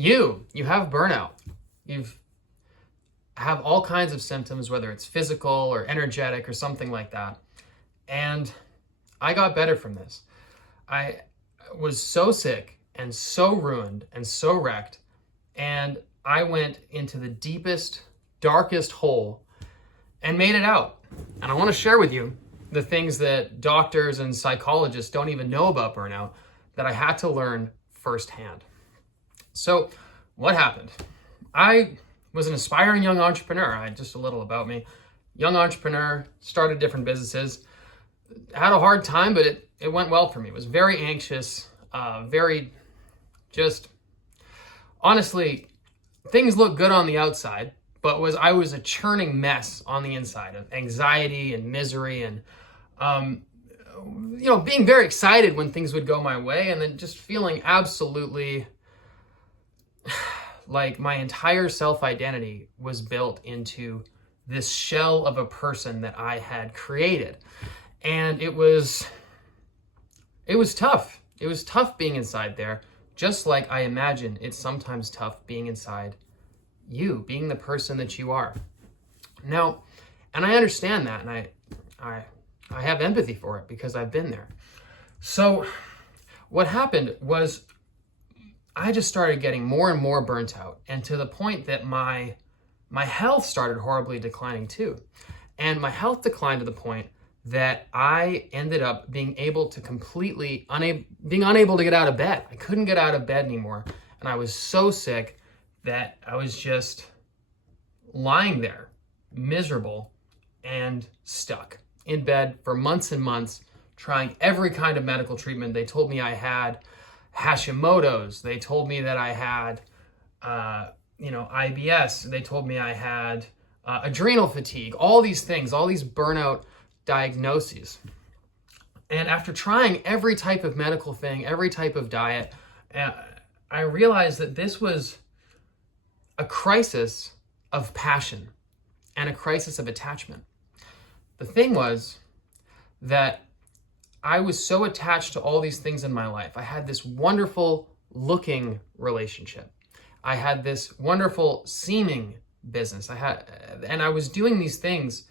You have burnout. You've have all kinds of symptoms, whether it's physical or energetic or something like that. And I got better from this. I was so sick and so ruined and so wrecked. And I went into the deepest, darkest hole and made it out. And I want to share with you the things that doctors and psychologists don't even know about burnout that I had to learn firsthand. So what happened? I was an aspiring young entrepreneur. Just a little about me. Young entrepreneur, started different businesses, had a hard time, but it went well for me. Was very anxious, very just, honestly, things look good on the outside, but I was a churning mess on the inside of anxiety and misery and, being very excited when things would go my way and then just feeling absolutely like my entire self-identity was built into this shell of a person that I had created. And it was tough. It was tough being inside there, just like I imagine it's sometimes tough being inside you, being the person that you are. Now, and I understand that, and I have empathy for it because I've been there. So what happened was I just started getting more and more burnt out, and to the point that my health started horribly declining too. And my health declined to the point that I ended up being able to being unable to get out of bed. I couldn't get out of bed anymore. And I was so sick that I was just lying there, miserable and stuck in bed for months and months, trying every kind of medical treatment. They told me I had Hashimotos. They told me that I had, IBS. They told me I had adrenal fatigue, all these things, all these burnout diagnoses. And after trying every type of medical thing, every type of diet, I realized that this was a crisis of passion and a crisis of attachment. The thing was that I was so attached to all these things in my life. I had this wonderful looking relationship. I had this wonderful seeming business. I was doing these things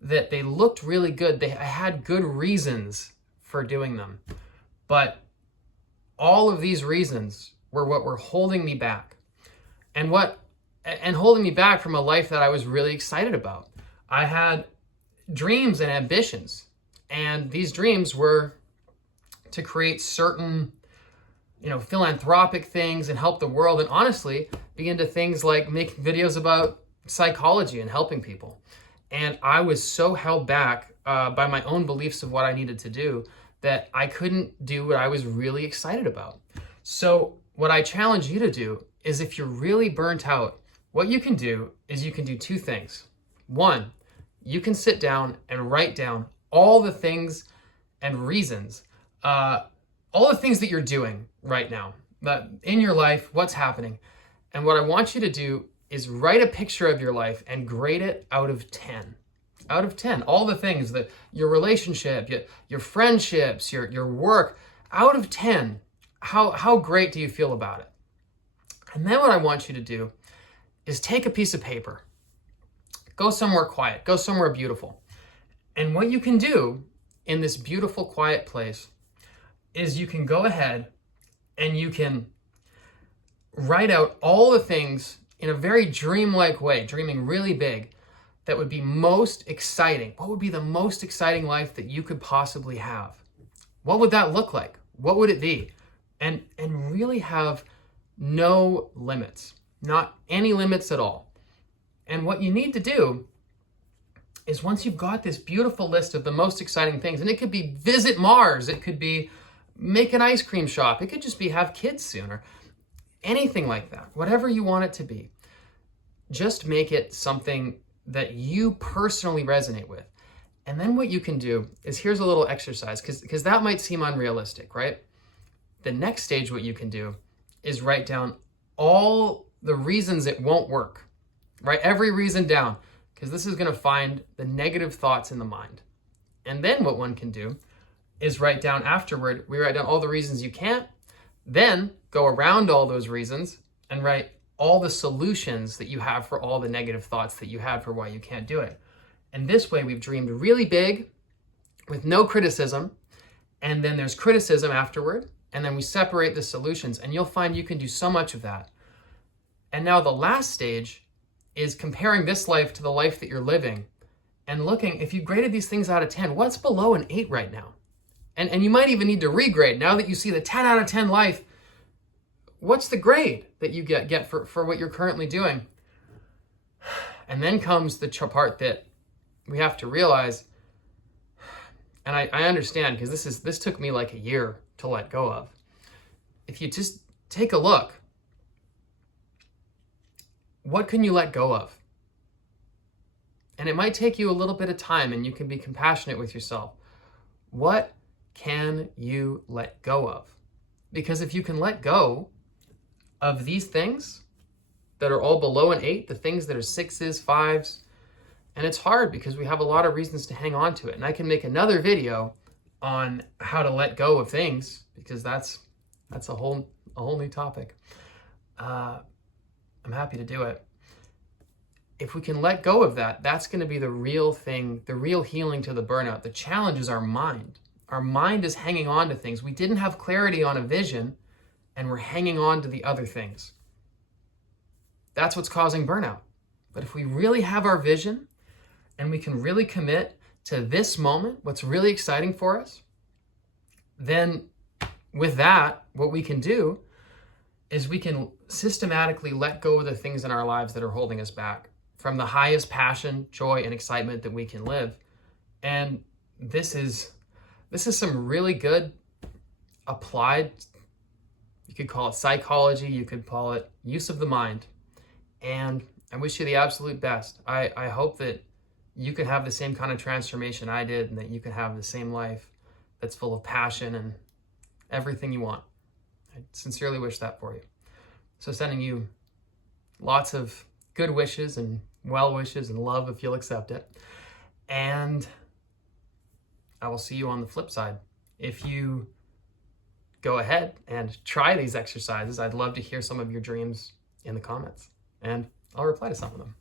that they looked really good. I had good reasons for doing them. But all of these reasons were what were holding me back. And holding me back from a life that I was really excited about. I had dreams and ambitions. And these dreams were to create certain, philanthropic things and help the world. And honestly, be into things like making videos about psychology and helping people. And I was so held back by my own beliefs of what I needed to do that I couldn't do what I was really excited about. So what I challenge you to do is, if you're really burnt out, what you can do is you can do two things. One, you can sit down and write down all the things and reasons, all the things that you're doing right now, that in your life, what's happening. And what I want you to do is write a picture of your life and grade it out of 10. Out of 10, all the things, that your relationship, your friendships, your work, out of 10, how great do you feel about it? And then what I want you to do is take a piece of paper, go somewhere quiet, go somewhere beautiful. And what you can do in this beautiful, quiet place is you can go ahead and you can write out all the things in a very dreamlike way, dreaming really big, that would be most exciting. What would be the most exciting life that you could possibly have? What would that look like? What would it be? And really have no limits, not any limits at all. And what you need to do is, once you've got this beautiful list of the most exciting things, and it could be visit Mars, it could be make an ice cream shop, it could just be have kids soon, or anything like that, whatever you want it to be, just make it something that you personally resonate with. And then what you can do is, here's a little exercise, because that might seem unrealistic, right? The next stage, what you can do is write down all the reasons it won't work. Write every reason down, because this is going to find the negative thoughts in the mind. And then what one can do is write down afterward, we write down all the reasons you can't, then go around all those reasons and write all the solutions that you have for all the negative thoughts that you had for why you can't do it. And this way we've dreamed really big with no criticism, and then there's criticism afterward, and then we separate the solutions, and you'll find you can do so much of that. And now the last stage is comparing this life to the life that you're living and looking, if you graded these things out of 10, what's below an 8 right now? And you might even need to regrade. Now that you see the 10 out of 10 life, what's the grade that you get for what you're currently doing? And then comes the part that we have to realize, and I understand, because this took me like a year to let go of. If you just take a look, what can you let go of? And it might take you a little bit of time, and you can be compassionate with yourself. What can you let go of? Because if you can let go of these things that are all below an 8, the things that are 6s, 5s, and it's hard because we have a lot of reasons to hang on to it. And I can make another video on how to let go of things, because that's a whole new topic. I'm happy to do it. If we can let go of that, that's going to be the real thing, the real healing to the burnout. The challenge is our mind. Our mind is hanging on to things. We didn't have clarity on a vision, and we're hanging on to the other things. That's what's causing burnout. But if we really have our vision, and we can really commit to this moment, what's really exciting for us, then with that, what we can do is we can systematically let go of the things in our lives that are holding us back from the highest passion, joy, and excitement that we can live. And this is some really good applied, you could call it psychology, you could call it use of the mind. And I wish you the absolute best. I hope that you can have the same kind of transformation I did, and that you can have the same life that's full of passion and everything you want. I sincerely wish that for you. So sending you lots of good wishes and well wishes and love, if you'll accept it. And I will see you on the flip side. If you go ahead and try these exercises, I'd love to hear some of your dreams in the comments, and I'll reply to some of them.